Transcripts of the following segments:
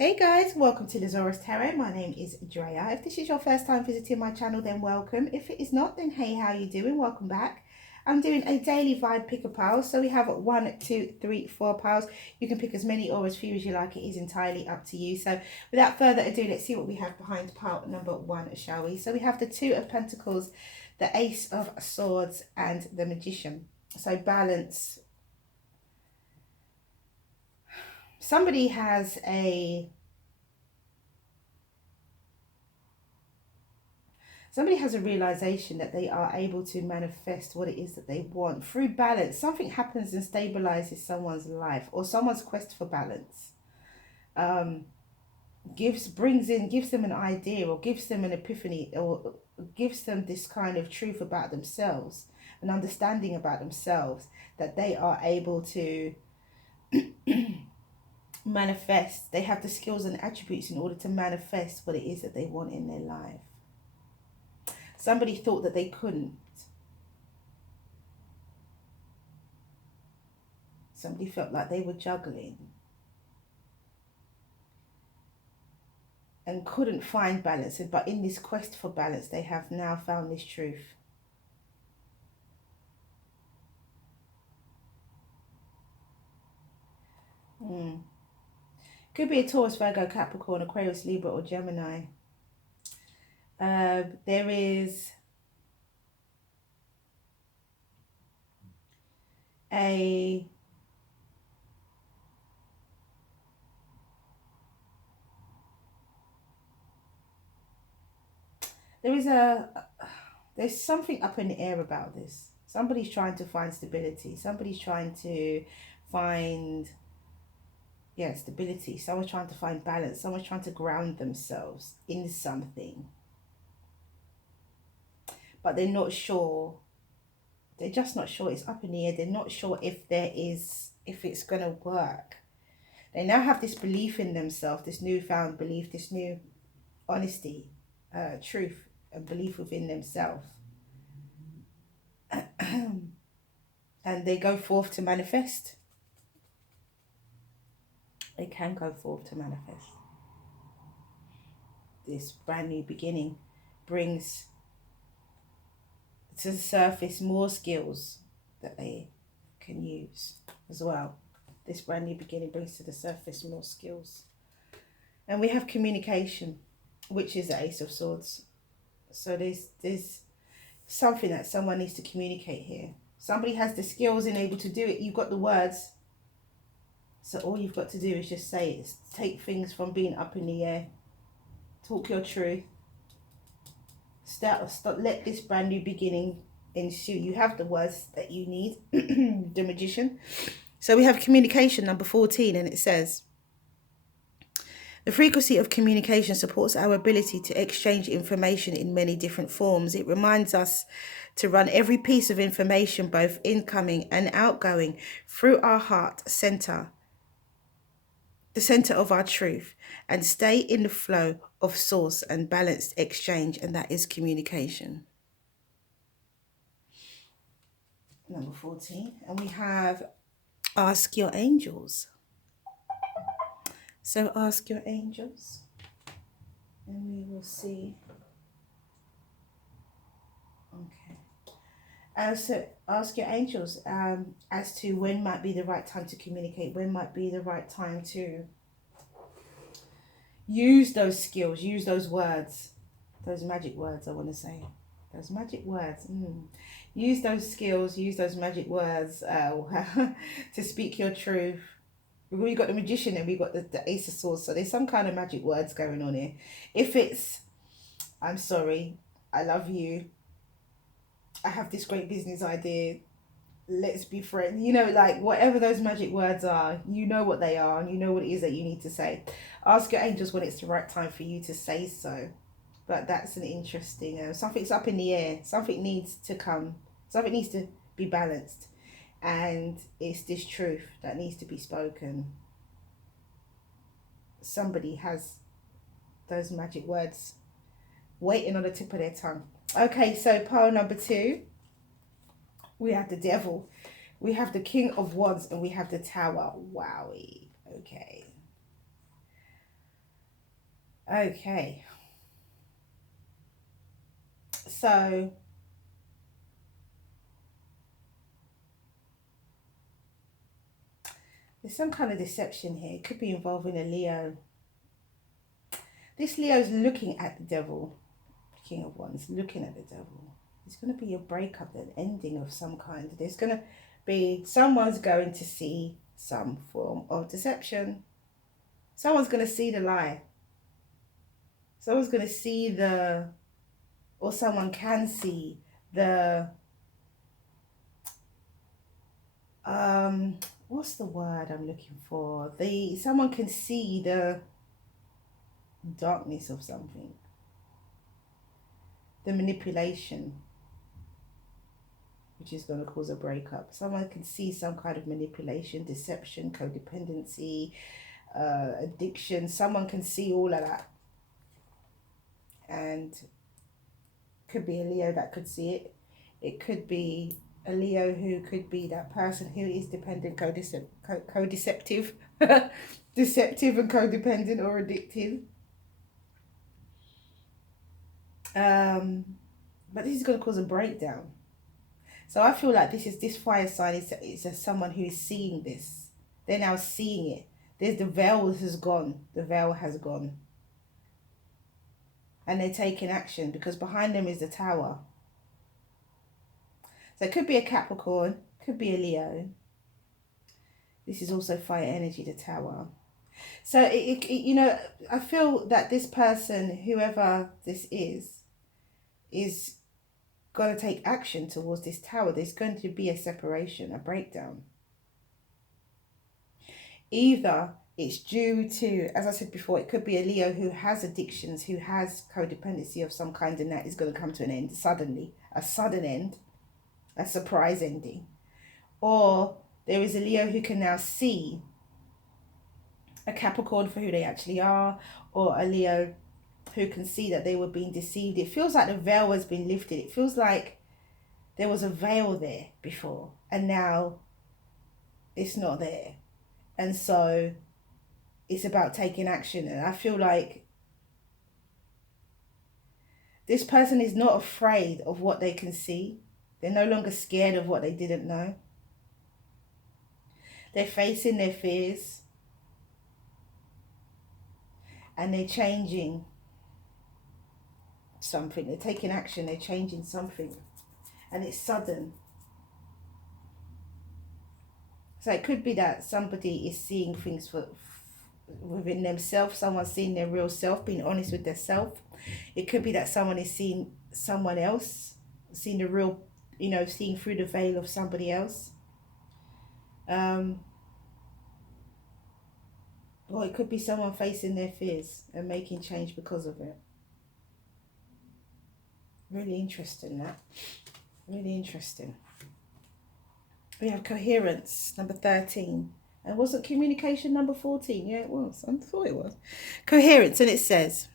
Hey guys, welcome to the Zarious Tarot. My name is Drea. If this is your first time visiting my channel, then welcome. If it is not, then hey, how you doing? Welcome back. I'm doing a daily vibe pick a pile. So we have 1, 2, 3, 4 piles. You can pick as many or as few as you like. It is entirely up to you. So without further ado, let's see what we have behind pile number 1, shall we? So we have the 2 of Pentacles, the Ace of Swords, and the Magician. So balance. Somebody has a realization that they are able to manifest what it is that they want through balance. Something happens and stabilizes someone's life, or someone's quest for balance. Gives them an idea, or gives them an epiphany, or gives them this kind of truth about themselves, an understanding about themselves, that they are able to manifest. They have the skills and attributes in order to manifest what it is that they want in their life. Somebody thought that they couldn't. Somebody felt like they were juggling and couldn't find balance. But in this quest for balance, they have now found this truth. Could be a Taurus, Virgo, Capricorn, Aquarius, Libra, or Gemini. There is a there's something up in the air about this. Somebody's trying to find stability. Somebody's trying to find stability. Someone's trying to find balance. Someone's trying to ground themselves in something, but they're not sure. They're just not sure. It's up in the air. They're not sure if it's gonna work. They now have this belief in themselves, this newfound belief, this new honesty, truth, and belief within themselves. And they go forth to manifest. They can go forth to manifest. This brand new beginning brings to the surface more skills that they can use as well. This brand new beginning brings to the surface more skills. And we have communication, which is the Ace of Swords. So there's something that someone needs to communicate here. Somebody has the skills and able to do it. You've got the words. So all you've got to do is just say it. Take things from being up in the air. Talk your truth. Let this brand new beginning ensue. You have the words that you need. The Magician. So we have communication, number 14, and it says, the frequency of communication supports our ability to exchange information in many different forms. It reminds us to run every piece of information, both incoming and outgoing, through our heart center, the center of our truth, and stay in the flow of source and balanced exchange, and that is communication. Number 14, and we have ask your angels. So ask your angels, and we will see. Okay. So ask your angels as to when might be the right time to communicate, when might be the right time to use those skills, use those words, those magic words, I want to say. Those magic words. Use those skills, use those magic words to speak your truth. We've got the Magician and we've got the Ace of Swords. So there's some kind of magic words going on here. If it's, I'm sorry, I love you, I have this great business idea, let's be friends. You know, like whatever those magic words are, you know what they are and you know what it is that you need to say. Ask your angels when it's the right time for you to say so. But that's an interesting, something's up in the air. Something needs to come. Something needs to be balanced. And it's this truth that needs to be spoken. Somebody has those magic words waiting on the tip of their tongue. Okay, so pile number 2, we have the Devil, we have the King of Wands, and we have the Tower. Wowie. Okay. Okay. So there's some kind of deception here. It could be involving a Leo. This Leo's looking at the devil. King of Wands, looking at the devil. It's going to be a breakup, an ending of some kind. There's going to be, someone's going to see some form of deception. Someone's going to see the lie. Someone's going to see the, or someone can see the, what's the word I'm looking for? Someone can see the darkness of something. The manipulation, which is going to cause a breakup. Someone can see some kind of manipulation, deception, codependency, addiction. Someone can see all of that. And could be a Leo that could see it. It could be a Leo who could be that person who is dependent, co-deceptive, deceptive and codependent or addictive. But this is going to cause a breakdown. So I feel like this fire sign is someone who is seeing this. They're now seeing it. There's the veil has gone. The veil has gone. And they're taking action because behind them is the Tower. So it could be a Capricorn, could be a Leo. This is also fire energy, the Tower. So you know, I feel that this person, whoever this is going to take action towards this Tower. There's going to be a separation, a breakdown. Either it's due to, as I said before, it could be a Leo who has addictions, who has codependency of some kind, and that is going to come to an end suddenly. A sudden end, a surprise ending. Or there is a Leo who can now see a Capricorn for who they actually are, or a Leo who can see that they were being deceived. It feels like the veil has been lifted. It feels like there was a veil there before and now it's not there. And so it's about taking action. And I feel like this person is not afraid of what they can see. They're no longer scared of what they didn't know. They're facing their fears. And they're changing something. They're taking action. They're changing something. And it's sudden. So it could be that somebody is seeing things within themselves. Someone's seeing their real self, being honest with their self. It could be that someone is seeing someone else, seeing the real, you know, seeing through the veil of somebody else. Or it could be someone facing their fears and making change because of it. Really interesting, that. Really interesting. We have coherence, number 13. And wasn't communication number 14? Yeah, it was. I thought it was. Coherence, and it says,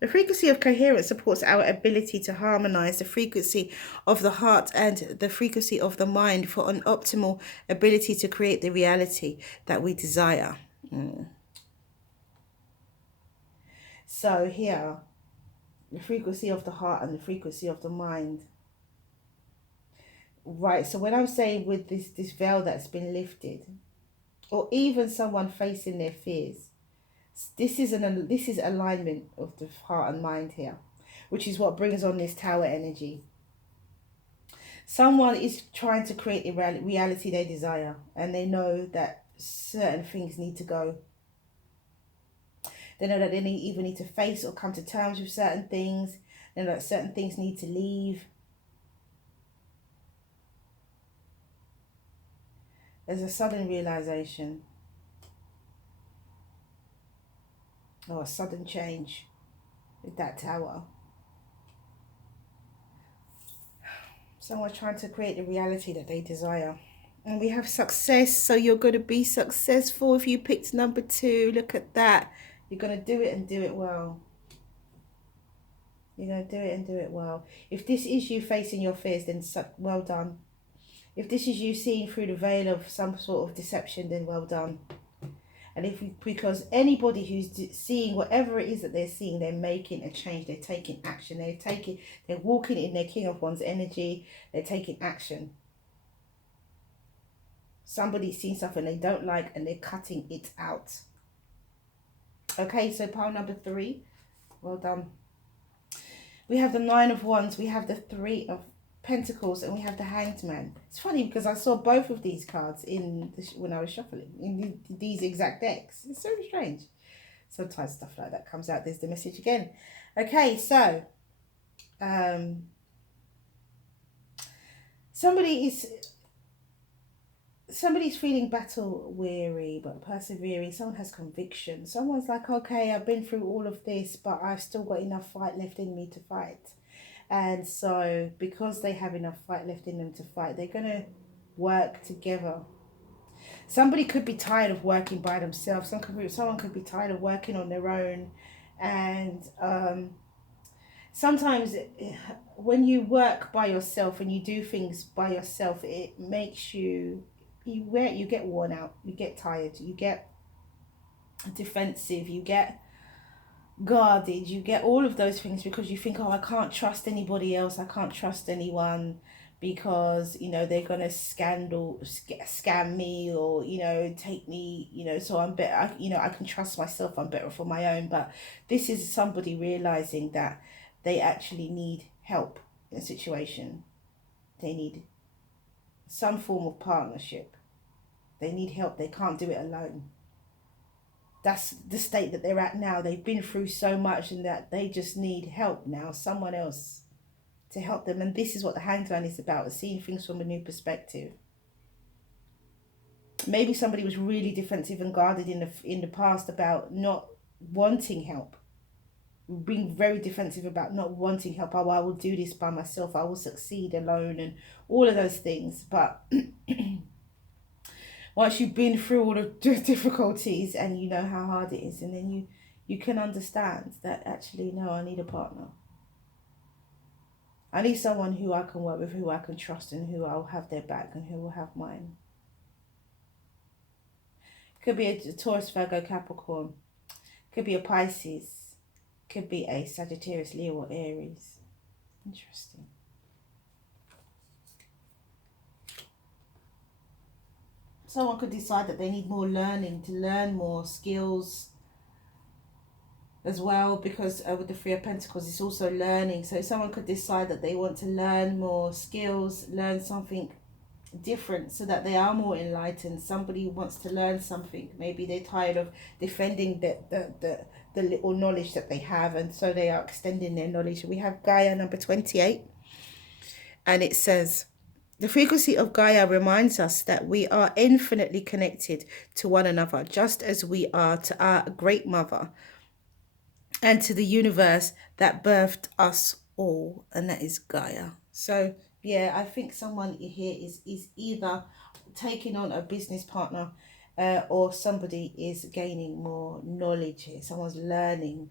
the frequency of coherence supports our ability to harmonize the frequency of the heart and the frequency of the mind for an optimal ability to create the reality that we desire. So here, the frequency of the heart and the frequency of the mind. Right, so when I'm saying with this veil that's been lifted, or even someone facing their fears, this is alignment of the heart and mind here, which is what brings on this Tower energy. Someone is trying to create a reality they desire, and they know that certain things need to go. They know that they either need to face or come to terms with certain things. They know that certain things need to leave. There's a sudden realization or a sudden change with that Tower. Someone trying to create the reality that they desire. And we have success, so you're going to be successful if you picked number 2. Look at that. You're going to do it and do it well. You're going to do it and do it well. If this is you facing your fears, then well done. If this is you seeing through the veil of some sort of deception, then well done. And because anybody who's seeing whatever it is that they're seeing, they're making a change, they're taking action, they're walking in their King of Wands energy, they're taking action. Somebody's seen something they don't like and they're cutting it out. Okay, so pile number 3. Well done. We have the 9 of Wands, we have the 3 of Pentacles, and we have the Hanged Man. It's funny because I saw both of these cards when I was shuffling in these exact decks. It's so strange. Sometimes stuff like that comes out. There's the message again. Okay, so somebody's feeling battle weary but persevering. Someone has conviction. Someone's like, okay, I've been through all of this, but I've still got enough fight left in me to fight. And so because they have enough fight left in them to fight, they're going to work together. Somebody could be tired of working by themselves. Someone could be tired of working on their own. And sometimes when you work by yourself and you do things by yourself, it makes you get worn out, you get tired, you get defensive, you get guarded, you get all of those things because you think, oh, I can't trust anybody else, I can't trust anyone because, you know, they're gonna scam me or, you know, take me, you know, so I'm better, I can trust myself, I'm better for my own. But this is somebody realizing that they actually need help in a situation. They need some form of partnership. They need help. They can't do it alone. That's the state that they're at now. They've been through so much and that they just need help now, someone else to help them. And this is what the Hanged Man is about, seeing things from a new perspective. Maybe somebody was really defensive and guarded in the past about not wanting help. Being very defensive about not wanting help. Oh, I will do this by myself. I will succeed alone and all of those things. But once you've been through all of the difficulties and you know how hard it is, and then you can understand that actually, no, I need a partner. I need someone who I can work with, who I can trust, and who I'll have their back and who will have mine. Could be a Taurus, Virgo, Capricorn. Could be a Pisces. Could be a Sagittarius, Leo, or Aries. Interesting. Someone could decide that they need more learning, to learn more skills as well, because with the 3 of Pentacles, it's also learning. So someone could decide that they want to learn more skills, learn something different so that they are more enlightened. Somebody wants to learn something. Maybe they're tired of defending the little knowledge that they have, and so they are extending their knowledge. We have Gaia number 28, and it says, the frequency of Gaia reminds us that we are infinitely connected to one another, just as we are to our great mother and to the universe that birthed us all, and that is Gaia. So yeah, I think someone here is either taking on a business partner or somebody is gaining more knowledge here. Someone's learning,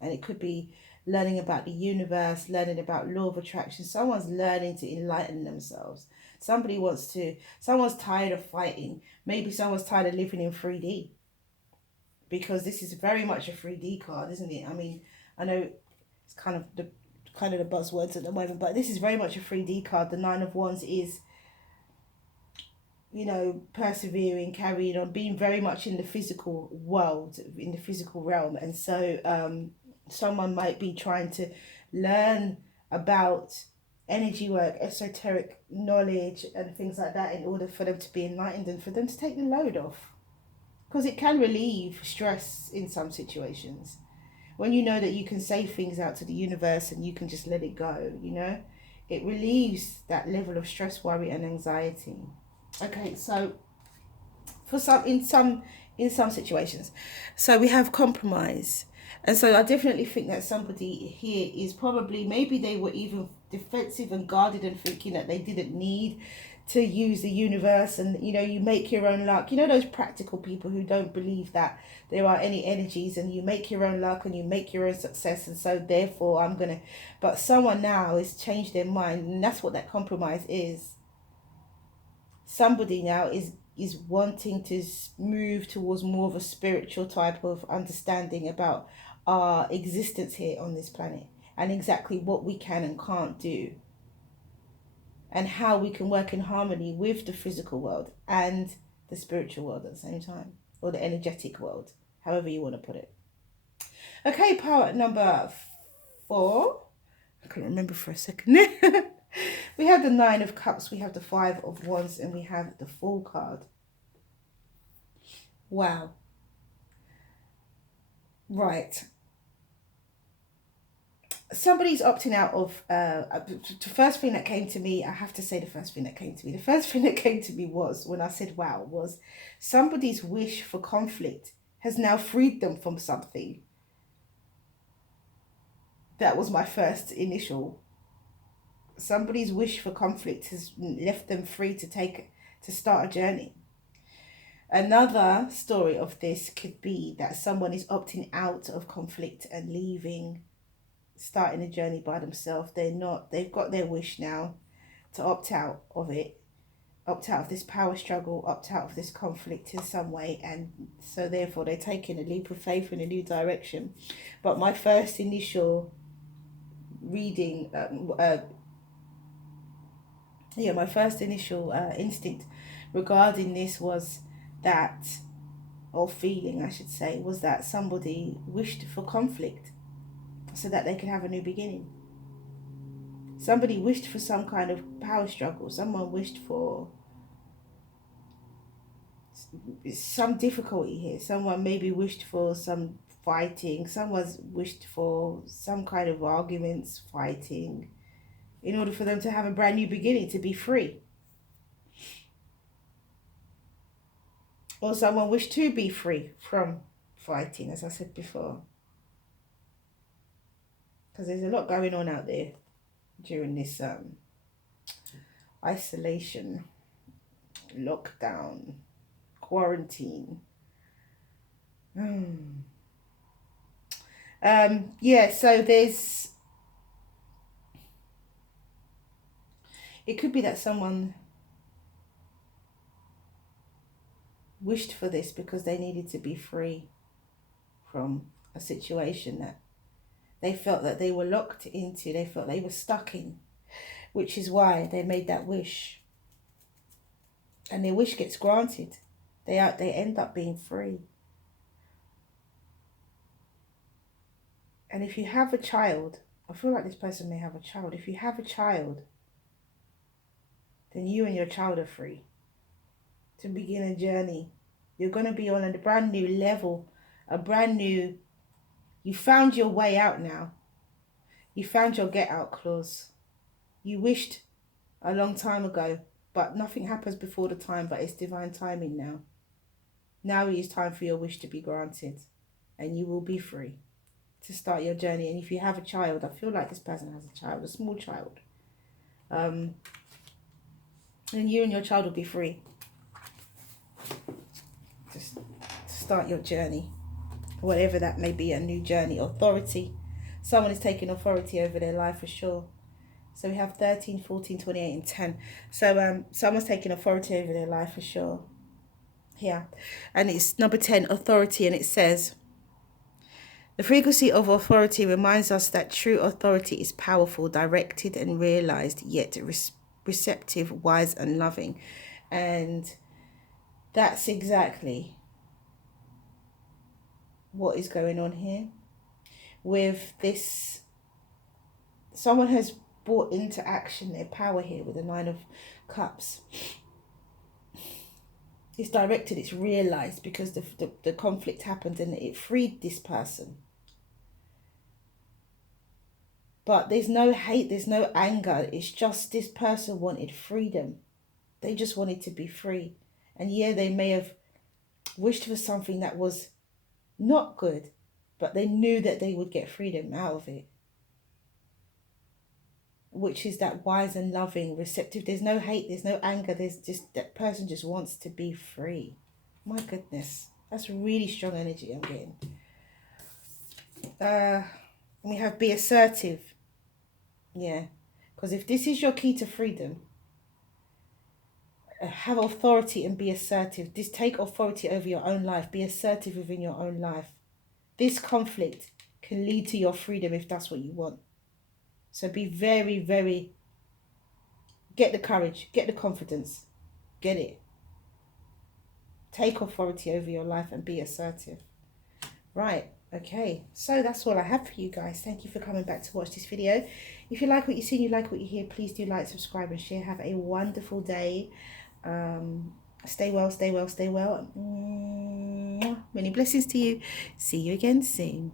and it could be learning about the universe, learning about law of attraction. Someone's learning to enlighten themselves. Someone's tired of fighting. Maybe someone's tired of living in 3D. Because this is very much a 3D card, isn't it? I mean, I know it's kind of the buzzwords at the moment, but this is very much a 3D card. The 9 of Wands is, you know, persevering, carrying on, being very much in the physical world, in the physical realm. And so someone might be trying to learn about energy work, esoteric knowledge and things like that in order for them to be enlightened and for them to take the load off. Because it can relieve stress in some situations. When you know that you can say things out to the universe and you can just let it go, you know, it relieves that level of stress, worry and anxiety. Okay, so in some situations. So we have compromise. And so I definitely think that somebody here is probably, maybe they were even defensive and guarded and thinking that they didn't need to use the universe, and you know, you make your own luck. You know, those practical people who don't believe that there are any energies, and you make your own luck and you make your own success, and so therefore but someone now has changed their mind, and that's what that compromise is. Somebody now is is wanting to move towards more of a spiritual type of understanding about our existence here on this planet, and exactly what we can and can't do, and how we can work in harmony with the physical world and the spiritual world at the same time, or the energetic world, however you want to put it. Okay, part number 4. I can't remember for a second. We have the 9 of Cups, we have the 5 of Wands, and we have the Fool card. Wow. Right. Somebody's opting out of, the first thing that came to me, I have to say the first thing that came to me. The first thing that came to me was, when I said wow, was somebody's wish for conflict has now freed them from something. That was my first initial. Somebody's wish for conflict has left them free to start a journey. Another story of this could be that someone is opting out of conflict and leaving, starting a journey by themselves. They've got their wish now to opt out of it, opt out of this power struggle, opt out of this conflict in some way, and so therefore they're taking a leap of faith in a new direction. But my first initial reading, my first initial instinct regarding this was that, or feeling I should say, was that somebody wished for conflict so that they could have a new beginning. Somebody wished for some kind of power struggle. Someone wished for some difficulty here. Someone maybe wished for some fighting. Someone's wished for some kind of arguments, fighting, in order for them to have a brand new beginning, to be free. Or someone wished to be free from fighting, as I said before. Because there's a lot going on out there during this isolation, lockdown, quarantine. So it could be that someone wished for this because they needed to be free from a situation that they felt that they were locked into, they felt they were stuck in, which is why they made that wish. And their wish gets granted. They end up being free. And if you have a child, I feel like this person may have a child. If you have a child, then you and your child are free to begin a journey. You're going to be on a brand new level, you found your way out now. You found your get out clause. You wished a long time ago, but nothing happens before the time, but it's divine timing now. Now it is time for your wish to be granted, and you will be free to start your journey. And if you have a child, I feel like this person has a child, a small child, and you and your child will be free to start your journey, whatever that may be, a new journey. Authority. Someone is taking authority over their life for sure. So we have 13, 14, 28, and 10. So someone's taking authority over their life for sure. Yeah. And it's number 10, authority. And it says, the frequency of authority reminds us that true authority is powerful, directed and realized, yet receptive, wise and loving. And that's exactly what is going on here with this. Someone has brought into action their power here with the 9 of Cups. It's directed, it's realized, because the conflict happened and it freed this person. But there's no hate, there's no anger. It's just this person wanted freedom. They just wanted to be free. And yeah, they may have wished for something that was not good, but they knew that they would get freedom out of it, which is that wise and loving, receptive. There's no hate, there's no anger, there's just that person just wants to be free. My goodness, that's really strong energy I'm getting. We have be assertive. Yeah, because if this is your key to freedom, have authority and be assertive. Just take authority over your own life. Be assertive within your own life. This conflict can lead to your freedom if that's what you want. So be very, very, get the courage, get the confidence, get it. Take authority over your life and be assertive. Right, okay, so that's all I have for you guys. Thank you for coming back to watch this video. If you like what you see, you like what you hear, please do like, subscribe and share. Have a wonderful day. Stay well, stay well, stay well. Mwah. Many blessings to you. See you again soon.